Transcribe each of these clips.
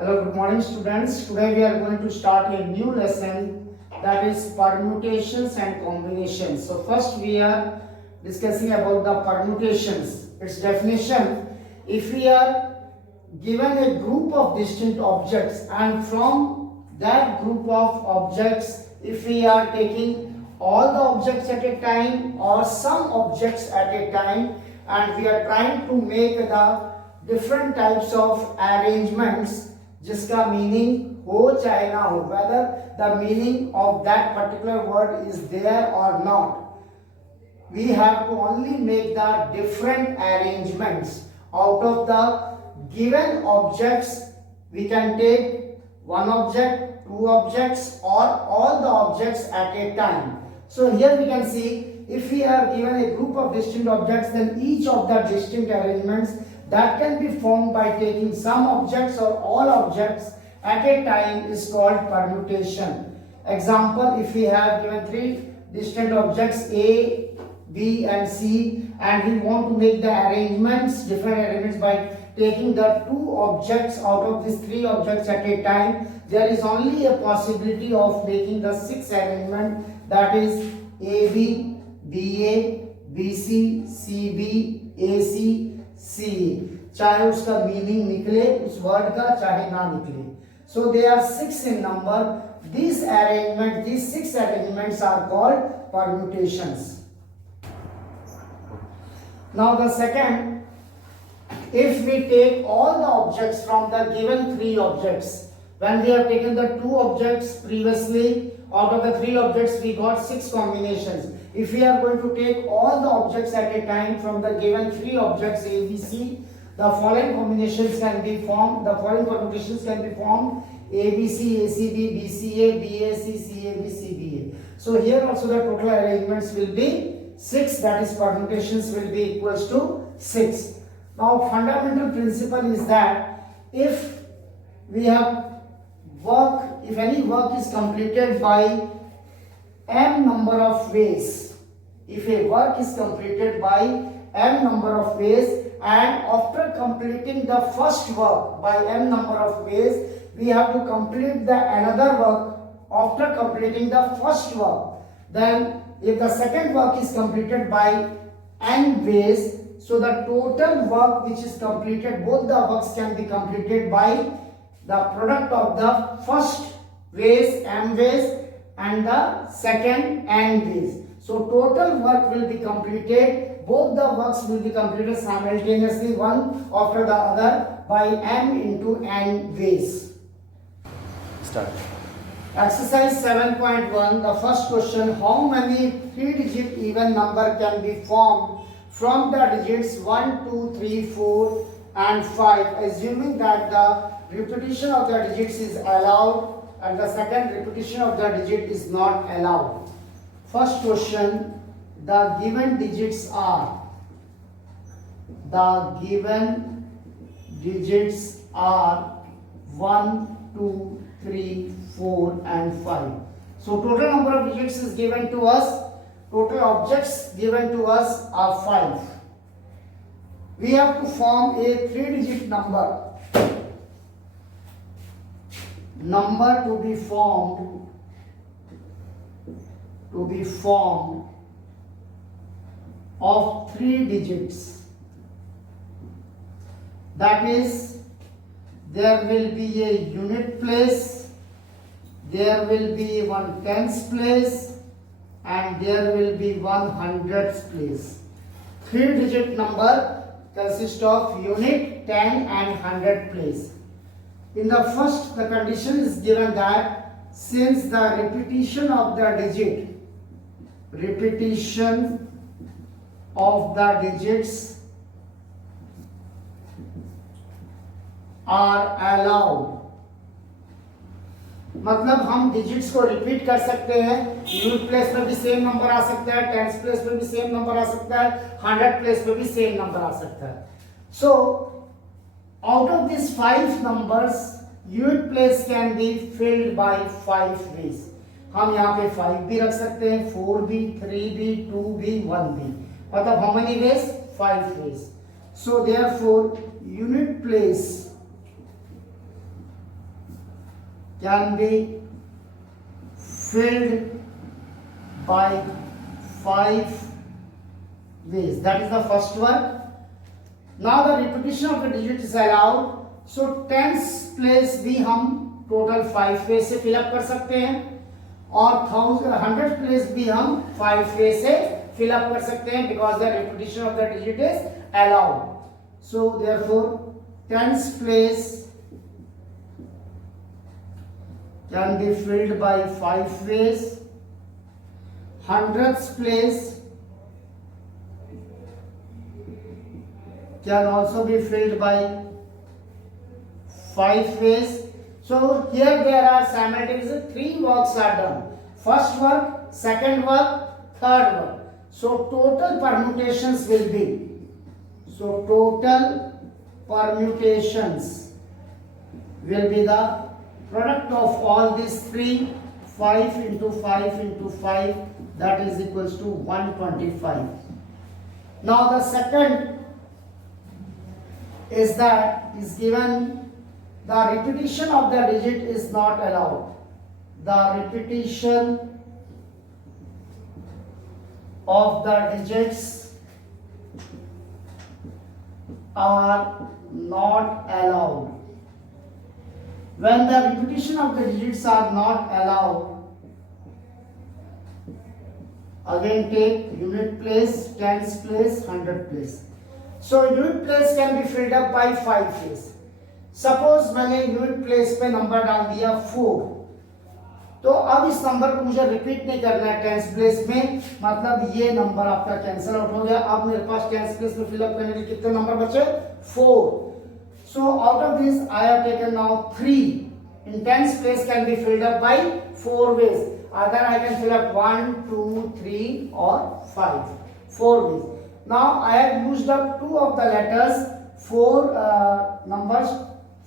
Hello, good morning students. Today we are going to start a new lesson, that is permutations and combinations. So first we are discussing about the permutations. Its definition: if we are given a group of distinct objects and from that group of objects, if we are taking all the objects at a time or some objects at a time, and we are trying to make the different types of arrangements जिसका meaning हो चाहे ना हो, whether the meaning of that particular word is there or not, we have to only make the different arrangements out of the given objects. We can take one object, two objects, or all the objects at a time. So here we can see, if we are given a group of distinct objects, then each of the distinct arrangements that can be formed by taking some objects or all objects at a time is called permutation. Example, if we have given three distinct objects A, B and C, and we want to make the arrangements, different arrangements by taking the two objects out of these three objects at a time, there is only a possibility of making the sixth arrangement, that is AB, BA, BC, CB, AC, सी, चाहे उसका meaning निकले उस word का चाहे ना निकले. So there are 6 in number. These arrangements, these 6 arrangements are called permutations. Now the second, if we take all the objects from the given 3 objects, when we have taken the 2 objects previously, out of the 3 objects we got 6 combinations. If we are going to take all the objects at a time from the given 3 objects A, B, C, the following combinations can be formed, the following permutations can be formed: ABC, ACB, BCA, BAC, CAB, CBA. So here also the total arrangements will be 6, that is permutations will be equals to 6. Now fundamental principle is that if we have work, if any work is completed by m number of ways, if a work is completed by m number of ways, and after completing the first work by m number of ways, we have to complete the another work after completing the first work, then if the second work is completed by n ways, so the total work which is completed, both the works can be completed by the product of the first ways, m ways, and the second n ways. So total work will be completed, both the works will be completed simultaneously, one after the other, by m into n ways. Start. Exercise 7.1, the first question: how many 3-digit even number can be formed from the digits 1, 2, 3, 4 and 5, assuming that the repetition of the digits is allowed and the second repetition of the digit is not allowed. First question: the given digits are, the given digits are 1, 2, 3, 4 and 5. So total number of digits is given to us, total objects given to us are 5. We have to form a 3-digit number. Number to be formed of 3 digits. That is, there will be a unit place, there will be one tens place, and there will be 100ths place. 3-digit number consists of unit, 10 and 100 place. In the first, the condition is given that since the repetition of the digits are allowed, मतलब हम digits को repeat कर सकते हैं, unit place में भी same number आ सकता है, टेंस प्लेस में भी सेम नंबर आ सकता है, 100 प्लेस में भी सेम नंबर आ सकता है. So out of these 5 numbers, unit place can be filled by 5 ways. हम यहाँ पे 5 भी रख सकते हैं, 4 भी, 3 भी, 2 भी, 1 भी. मतलब how many ways? 5 ways. So therefore unit place can be filled by 5 ways. That is the first one. Now the repetition of the digit is allowed. So tens place भी हम total 5 ways से fill up कर सकते हैं और 100 place भी हम 5 ways से fill up कर सकते हैं because the repetition of the digit is allowed. So therefore tens place can be filled by 5 ways. Hundreds place can also be filled by 5 ways. So here there are simultaneously 3 works are done. First work, second work, third work. So total permutations will be. So total permutations will be the product of all these 3. 5 into 5 into 5, that is equals to 125. Now the second is that is given the repetition of the digit is not allowed. The repetition of the digits are not allowed. When the repetition of the digits are not allowed, again take unit place, tens place, hundred place. So unit place can be filled up by 5 ways. Suppose मैंने unit place पे number डाल दिया 4, तो अब इस number को मुझे repeat नहीं करना है टेंस प्लेस में, मतलब ये नंबर आपका कैंसिल आउट हो गया. अब मेरे पास टेंस प्लेस में फिल अप करने के कितने नंबर बचे? 4. So out of this I have taken now 3. In tens place can be filled up by 4 ways. Either I can fill up 1, 2, 3 or 5. 4 ways. Now I have used up 2 of the letters, 4 numbers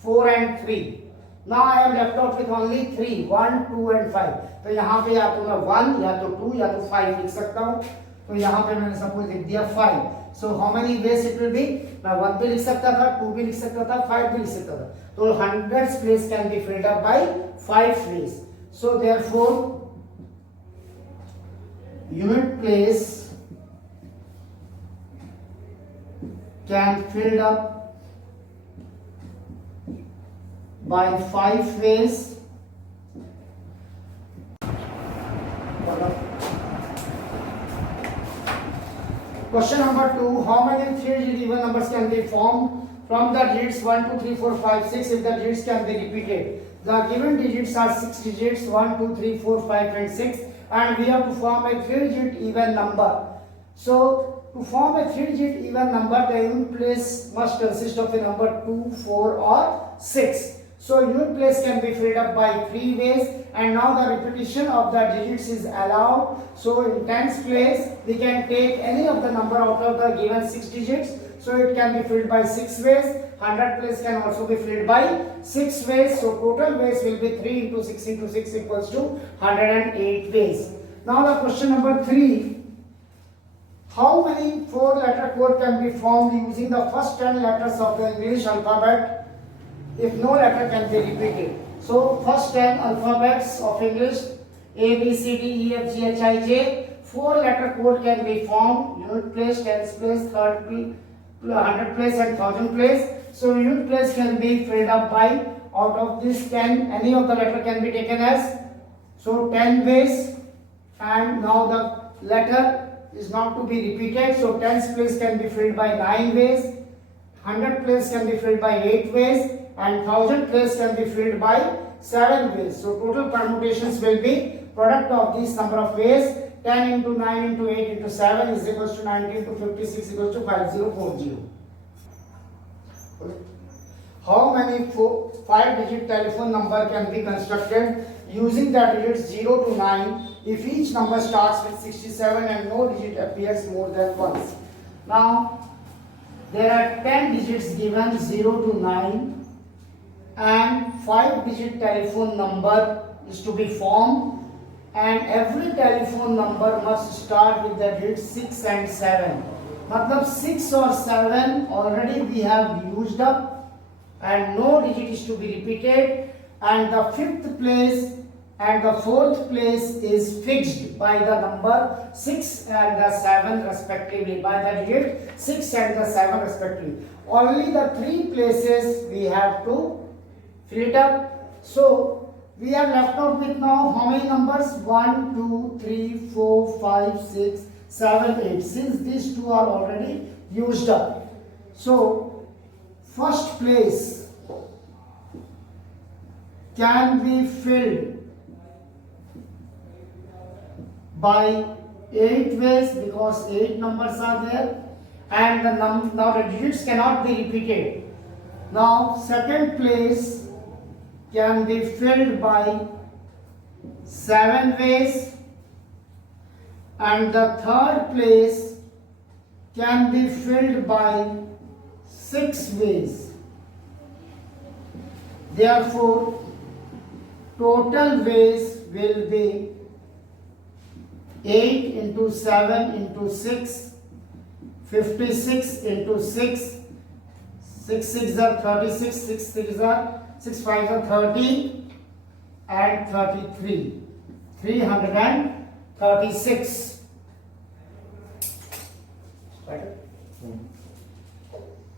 4 and 3. Now I am left out with only 3, 1, 2 and 5. तो यहाँ पे या तो मैं 1 या तो 2 या तो 5 लिख सकता हूँ. तो यहाँ पे मैंने सपोज लिख दिया 5. So how many ways it will be? मैं 1 भी लिख सकता था, 2 भी लिख सकता था, 5 भी लिख सकता था. तो hundreds place can be filled up by 5 ways. So therefore unit place can filled up by 5 ways. Question number 2. How many 3-digit even numbers can be formed from the digits 1, 2, 3, 4, 5, 6 if the digits can be repeated? The given digits are 6 digits, 1, 2, 3, 4, 5 and 6, and we have to form a 3-digit even number. So to form a 3-digit even number, the unit place must consist of a number 2, 4 or 6. So unit place can be filled up by 3 ways, and now the repetition of the digits is allowed. So in tens place we can take any of the number out of the given 6 digits. So it can be filled by 6 ways. 100 place can also be filled by 6 ways. So total ways will be 3 into 6 into 6 equals to 108 ways. Now the question number 3. How many 4-letter code can be formed using the first 10 letters of the English alphabet if no letter can be repeated? So first 10 alphabets of English, A, B, C, D, E, F, G, H, I, J, 4-letter code can be formed. Unit place, tens place, 100 place and 1000 place. So unit place can be filled up by, out of this 10, any of the letter can be taken as, so 10 ways, and now the letter is not to be repeated. So tens place can be filled by 9 ways, 100 place can be filled by 8 ways, and 1000 place can be filled by 7 ways. So total permutations will be product of these number of ways. 10 into 9 into 8 into 7 is equals to 90 into 56 equals to 5040. How many 5-digit telephone number can be constructed using the digits 0 to 9 if each number starts with 67 and no digit appears more than once? Now there are 10 digits given 0 to 9, and 5-digit telephone number is to be formed, and every telephone number must start with the digits 6 and 7. मतलब 6 or 7 already we have used up, and no digit is to be repeated, and the fifth place and the fourth place is fixed by the number 6 and the 7 respectively, by the digit 6 and the 7 respectively. Only the three places we have to fill it up. So we are left out with now how many numbers? 1, 2, 3, 4, 5, 6, 7, 8. Since these two are already used up. So first place can be filled by 8 ways because 8 numbers are there, and now the digits cannot be repeated. Now second place can be filled by 7 ways, and the third place can be filled by 6 ways. Therefore, total ways will be 8 into 7 into 6, 56 into 6, 6 6 are 36, 6 6 are 6 5 are 30, and 33, 336.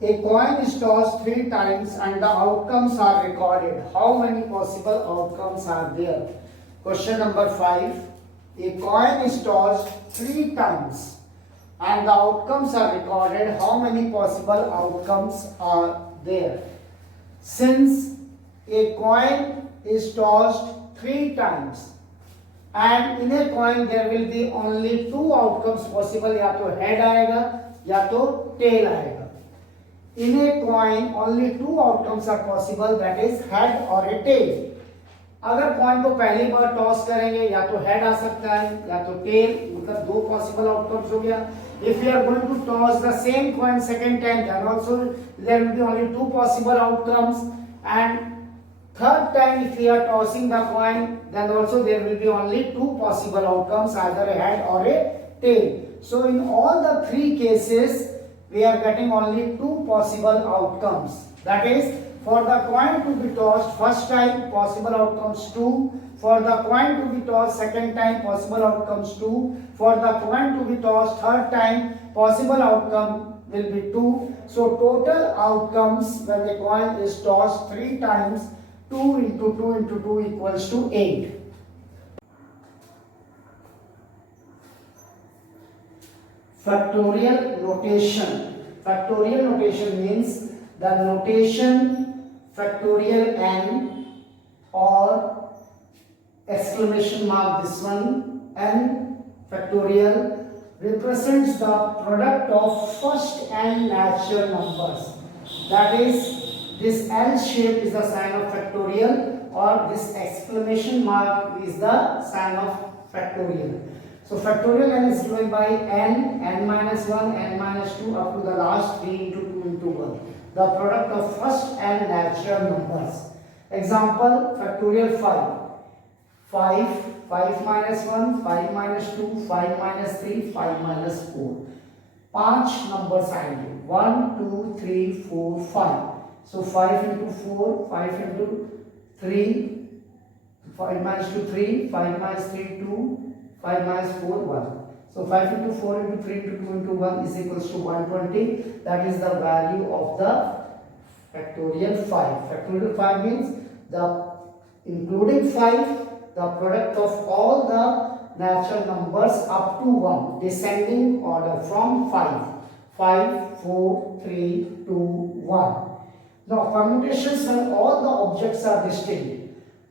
A coin is tossed 3 times and the outcomes are recorded. How many possible outcomes are there? Question number 5. A coin is tossed 3 times and the outcomes are recorded. How many possible outcomes are there? Since a coin is tossed 3 times and in a coin there will be only 2 outcomes possible, या तो head आएगा या तो tail आएगा. In a coin only 2 outcomes are possible, that is head or a tail. अगर coin को पहली बार toss करेंगे या तो हेड आ सकता है या तो टेल, मतलब 2 पॉसिबल आउटकम्स हो गया. If we are going to toss the same coin second time, then also there will be only 2 possible outcomes, and third time if we are tossing the coin, then also there will be only 2 possible outcomes, either a head or a tail. So in all the 3 cases we are getting only 2 possible outcomes. That is, for the coin to be tossed first time, possible outcomes 2. For the coin to be tossed second time, possible outcomes 2. For the coin to be tossed third time, possible outcome will be 2. So total outcomes when the coin is tossed 3 times, 2 into 2 into 2 equals to 8. Factorial notation. Factorial notation means the notation factorial n or exclamation mark this one n factorial represents the product of first n natural numbers. That is, this L shape is the sign of factorial, or this exclamation mark is the sign of factorial. So factorial n is given by n, n minus 1, n minus 2 up to the last 3 into 2 into 1. The product of first n natural numbers. Example, factorial 5. 5 minus 1, 5 minus 2, 5 minus 3, 5 minus 4. 5 numbers आएंगे. 1, 2, 3, 4, 5. So 5 into 4, 5 into 3, 5 minus 2, 3, 5 minus 3, 2, 5 minus 4, 1. So 5 into 4 into 3 into 2 into 1 is equals to 120. That is the value of the factorial 5. Factorial 5 means the including 5, the product of all the natural numbers up to 1, descending order from 5. 5, 4, 3, 2, 1. Now permutations when all the objects are distinct.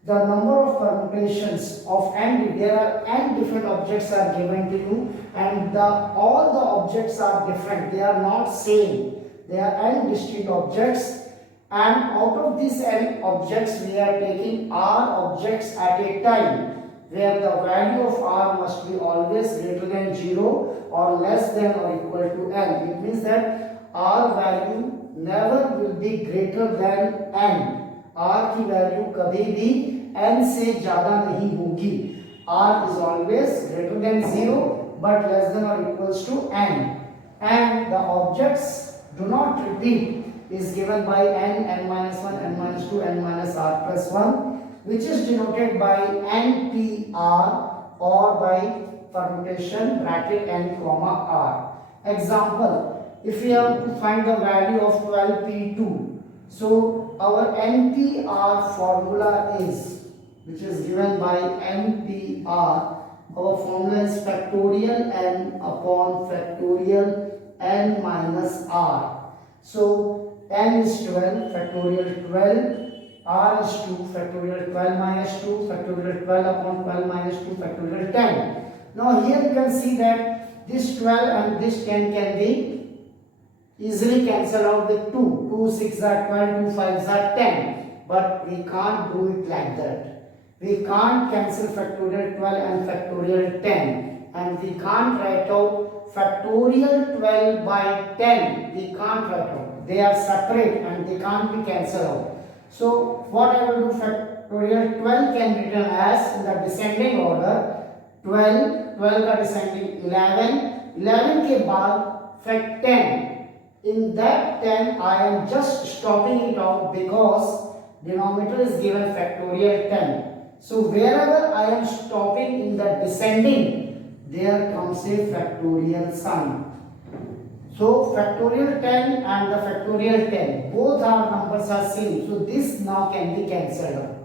The number of permutations of n, there are n different objects are given to you, and all the objects are different. They are not same. They are n distinct objects, and out of these n objects we are taking r objects at a time, where the value of r must be always greater than 0 or less than or equal to n. It means that r value never will be greater than n. R की value कभी भी n से ज़्यादा नहीं होगी. R is always greater than 0 but less than or equals to n. And the objects do not repeat is given by n, n minus 1, n minus 2, n minus r plus 1. which is denoted by NPR or by permutation bracket n comma r. Example, if we have to find the value of 12p2, so our NPR formula is, which is given by NPR, our formula is factorial n upon factorial n minus r. So n is 12, factorial 12, r is 2, factorial 12 minus 2, factorial 12 upon 12 minus 2, factorial 10. Now here you can see that this 12 and this 10 can be easily cancelled out with 2. 2 6 are 12, 2 5 are 10. But we can't do it like that. We can't cancel factorial 12 and factorial 10. And we can't write out factorial 12 by 10. We can't write out. They are separate and they can't be cancelled out. So what I will do, factorial 12 can be written as in the descending order 12, 12 का descending 11, 11 के बाद fact 10. In that 10 I am just stopping it out because denominator is given factorial 10. So wherever I am stopping in the descending, there comes a factorial sign. So factorial 10 and the factorial 10, both our numbers are same. So this now can be cancelled out.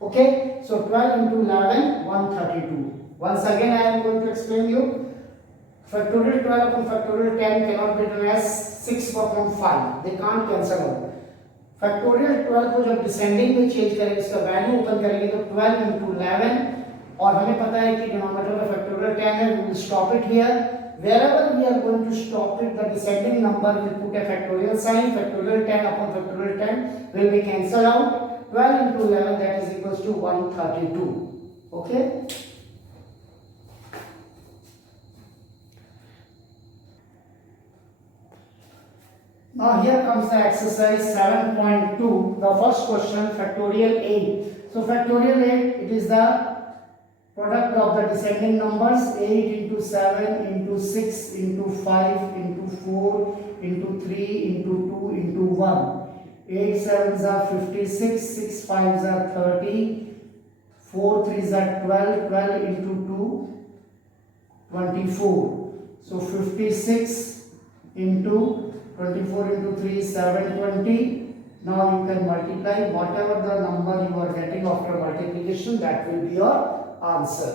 Okay, so 12 into 11, 132. Once again I am going to explain you. Factorial 12 upon factorial 10 cannot be written as 6 upon 5. They can't cancel out. Factorial 12 को जब descending में change करेंगे, इसका value open करेंगे तो 12 into 11, और हमें पता है कि डिनोमिनेटर में factorial 10 है. We will stop it here. Wherever we are going to stop it, the descending number will put a factorial sign. Factorial 10 upon factorial 10 will be cancelled out. 12 into 11, that is equals to 132. Okay. Now here comes the exercise 7.2. The first question, factorial 8. So factorial 8, it is the product of the descending numbers. 8 into 7 into 6 into 5 into 4 into 3 into 2 into 1. 8 7s are 56, 6 5s are 30, 4 3s are 12, 12 into 2, 24. So 56 into 24 into 3 is 720. Now you can multiply whatever the number you are getting after multiplication, that will be your answer.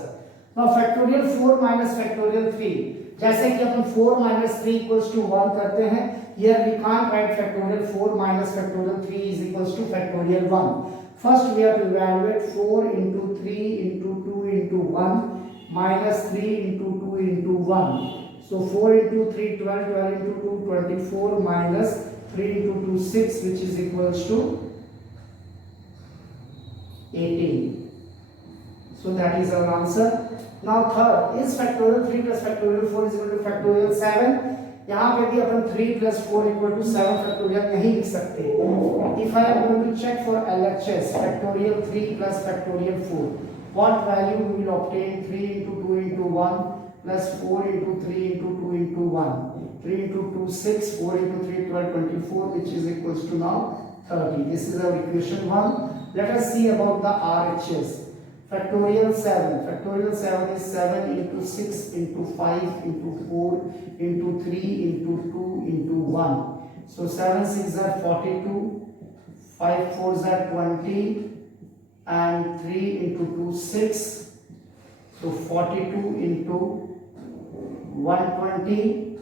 Now factorial 4 minus factorial 3. जैसे कि अपन 4 minus 3 equals to 1 करते हैं, here we can't write factorial 4 minus factorial 3 is equals to factorial 1. First we have to evaluate 4 into 3 into 2 into 1 minus 3 into 2 into 1. So 4 into 3, 12, 12 into 2, 24 minus 3 into 2, 6, which is equals to 18. So that is our answer. Now third, is factorial 3 plus factorial 4 is equal to factorial 7? यहाँ पे भी अपन 3 plus 4 equal to 7 factorial नहीं लिख सकते. If I am going to check for LHS, factorial 3 plus factorial 4, what value we will obtain? 3 into 2 into 1 plus 4 into 3 into 2 into 1. 3 into 2, 6, 4 into 3, 12, 24, which is equals to now 30. This is our equation 1. Let us see about the RHS. Factorial 7. Factorial 7 is 7 into 6 into 5 into 4 into 3 into 2 into 1. So 7 6 are 42, 5 4s are 20, and 3 into 2 6. So 42 into 120,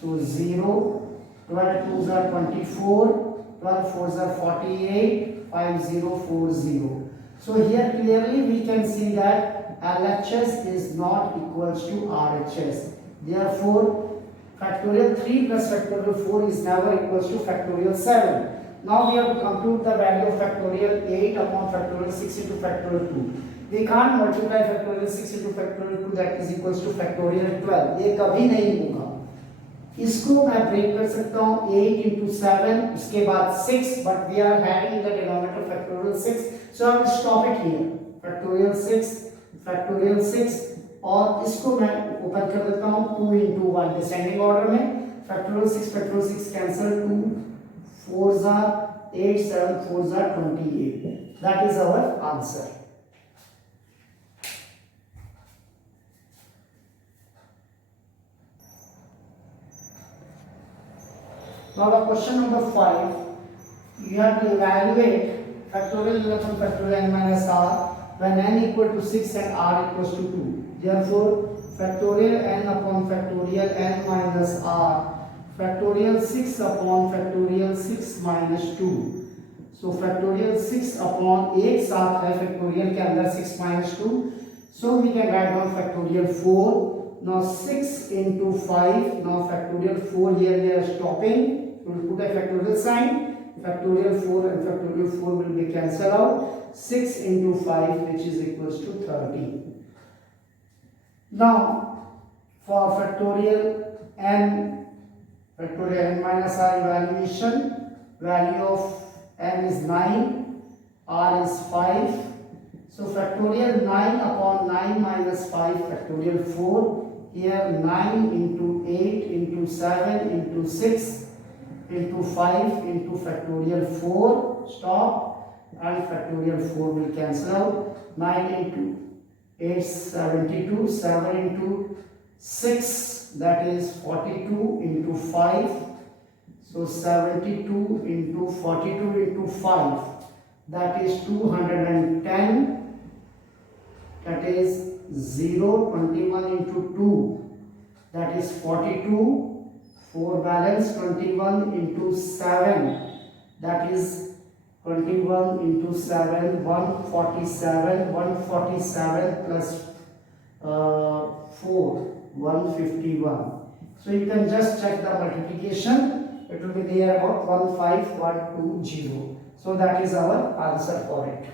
so 0, 12 2s are 24, 12 4s are 48, 5040. So here clearly we can see that LHS is not equals to RHS. Therefore, factorial 3 plus factorial 4 is never equals to factorial 7. Now we have to compute the value of factorial 8 upon factorial 6 into factorial 2. We can't multiply factorial 6 into factorial 2, that is equals to factorial 12. ये कभी नहीं होगा. इसको मैं break कर सकता हूँ 8 into 7, उसके बाद 6, but we are having in the denominator factorial 6, so I will stop it here. Factorial 6, और इसको मैं ओपन कर देता हूँ 2 into 1 डिसेंडिंग ऑर्डर में. factorial 6 cancel, 2 4s are 8, 7 4s are 28. That is our answer. Now the question number 5, you have to evaluate factorial n upon factorial n minus r when n equal to 6 and r equals to 2. Therefore, factorial n upon factorial n minus r, factorial 6 upon factorial 6 minus 2. So factorial 6 upon एक साथ है factorial के अंदर 6 minus 2. So we can write down factorial 4. Now 6 into 5. Now factorial 4 here we are stopping. We will put a factorial sign. Factorial 4 and factorial 4 will be cancelled out. 6 into 5 which is equals to 30. Now for factorial n minus r evaluation, value of n is 9, r is 5. So factorial 9 upon 9 minus 5 factorial 4. Here 9 into 8 into 7 into 6 into 5 into factorial 4. Stop. And factorial 4 will cancel out. 9 into 8 72. 7 into 6 that is 42 into 5. So 72 into 42 into 5 that is 210. That is 0. 21 into 2 that is 42. 4 balance. 21 into 7 that is 21 into 7 147. 147 plus 4 151. So you can just check the multiplication. It will be there about 15120. So that is our answer for it.